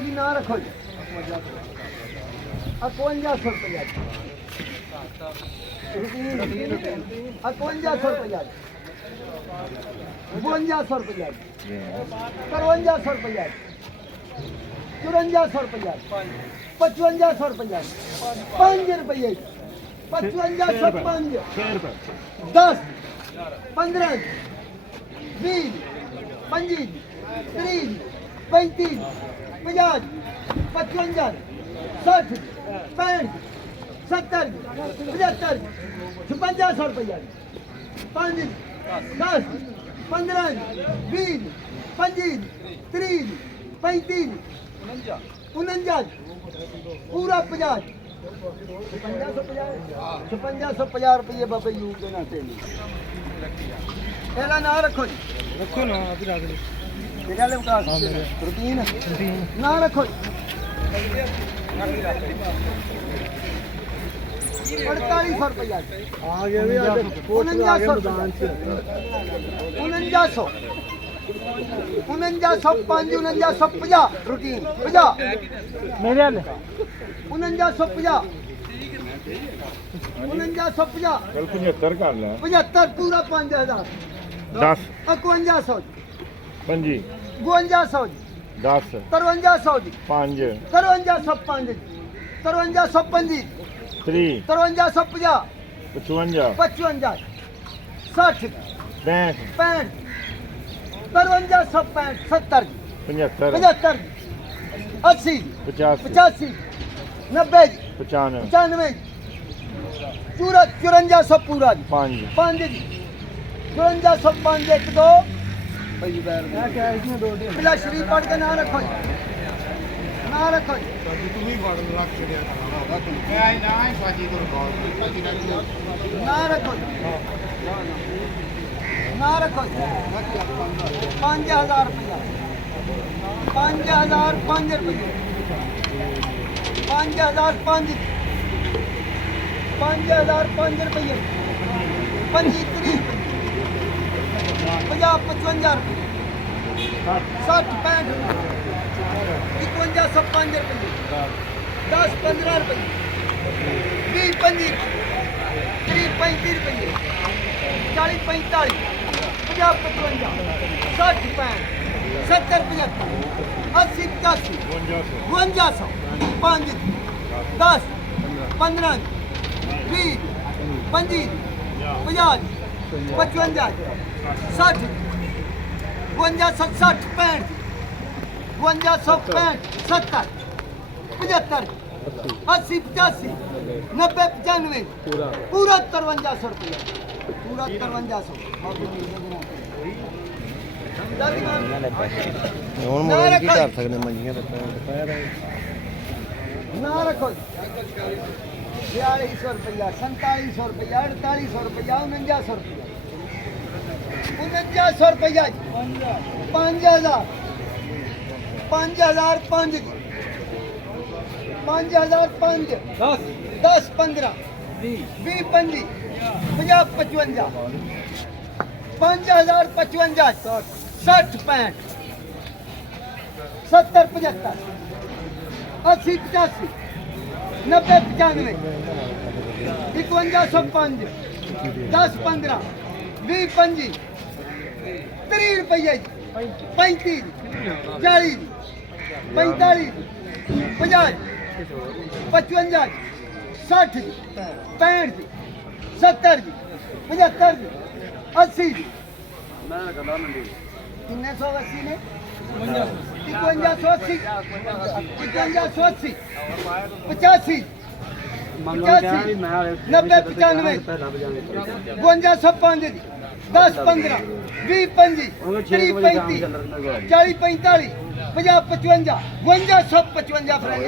जी ना रखो जी 5100 रुपया 5100 रुपया 5200 रुपया 5300 रुपया 5400 रुपया 5500 रुपया 5 रुपये 5505 10 15 20 25 30 35 50 55 60 65 70 75 5500 रुपया 5 10 15 20 25 30 35 49 पूरा 50 5650 रुपये बाबा यू देना चाहिए पहला ना रखो जी रखो ना अभी रख लो रूटीन ना रखो 4800 रुपया आ गया भी आज 4900 4905 4950 रूटीन 50 मेरे वाले 4950 4950 कल 75 कर ले 75 पूरा 5000 10 5100 पंजी 5200 10 5300 5 5305 5305 3 5350 55 55 60 65 65 5365 70 75 75 80 85 85 90 95 95 पूरा 5400 पूरा 5 5 जी 5405 1 2 भाई बैर मैं क्या इसमें दो दे बिला शरीफ पढ़ के ना रखो जी ना रखो जी तू ही पढ़ रख के दिया मैं आई ना आई फाजी को ना रखो जी ना रखो जी 5000 रुपया 5005 रुपये 5005 5005 रुपये 25 30 50 55 रुपये 60 65 5105 रुपये 10 15 रुपये 20 25 30 35 रुपये 40 45 50 55 60 65 70 75 80 85 5200 5 10 15 20 25 50 55 60 52 60 65 52 65 70 75 80 85 90 95 पूरा 5300 रुपया पूरा 5300 ਹੁਣ ਮੋੜ ਕੀ ਕਰ ਸਕਦੇ ਮੰਜੀਆਂ ਤੇ ना रखो 4200 रुपया 4700 रुपया 4800 रुपया 4900 रुपया 4900 रुपया 5000 5000 5 5000 5 10 15 20 25 50 55 5000 55 60 65 70 75 80 85 90 95 5105 10 15 20 25 30 रुपये 35 40 45 50 55 60 65 70 75 80 कितने 180 ने 5180 5580 85 85 90 95 5205 10 15 20 25 30 35 40 45 50 55 5255 फ्रेंड